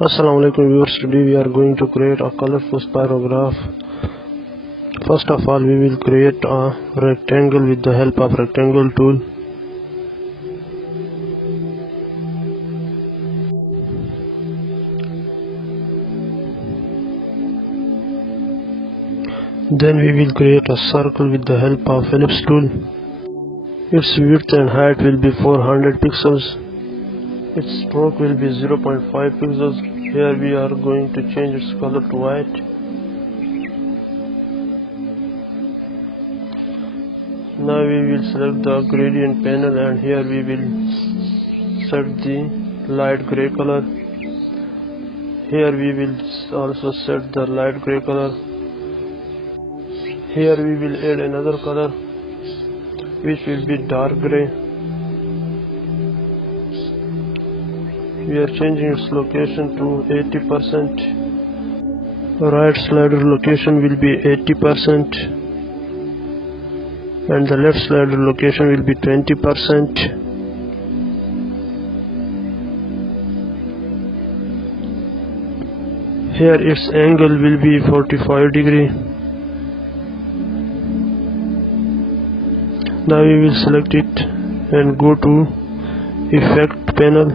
Assalamu alaikum viewers. Today we are going to create a colorful spirograph. First of all, we will create a rectangle with the help of rectangle tool. Then we will create a circle with the help of ellipse tool. Its width and height will be 400 pixels. Its stroke will be 0.5 pixels. Here we are going to change its color to white. Now we will select the gradient panel, and here we will set the light gray color. Here we will also set the light gray color. Here we will add another color which will be dark gray. We are changing its location to 80%. Right slider location will be 80% and the left slider location will be 20%. Here its angle will be 45 degree. Now we will select it and go to effect panel.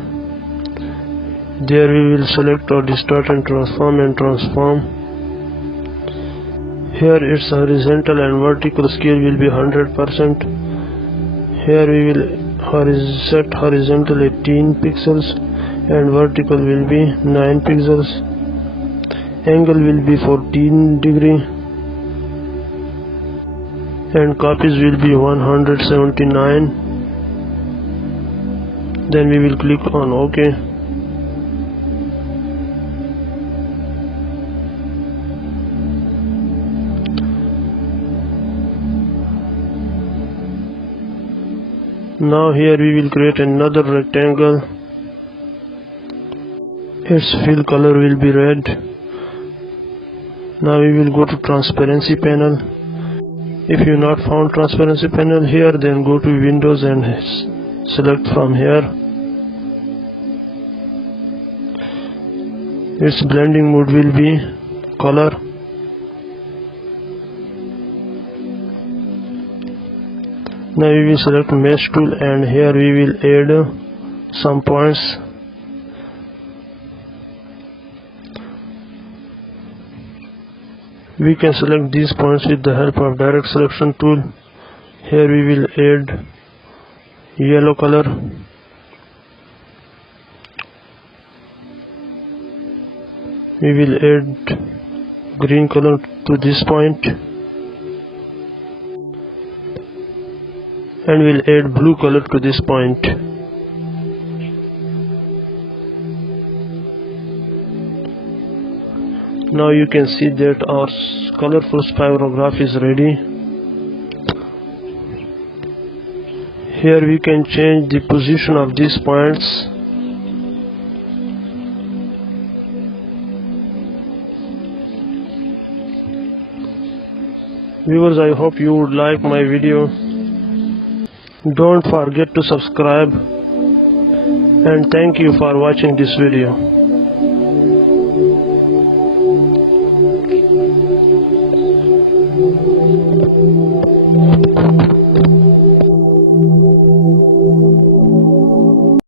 There we will select or distort and transform. Here its horizontal and vertical scale will be 100%. Here we will set horizontal 18 pixels and vertical will be 9 pixels. Angle will be 14 degree and copies will be 179. Then we will click on OK. Now here we will create another rectangle. Its fill color will be red. Now we will go to transparency panel. If you not found transparency panel here, then go to Windows and select from here. Its blending mode will be color. Now we will select mesh tool, and here we will add some points. We can select these points with the help of direct selection tool. Here we will add yellow color. We will add green color to this point. And we'll add blue color to this point. Now you can see that our colorful spirograph is ready. Here we can change the position of these points. Viewers, I hope you would like my video. Don't forget to subscribe, and thank you for watching this video.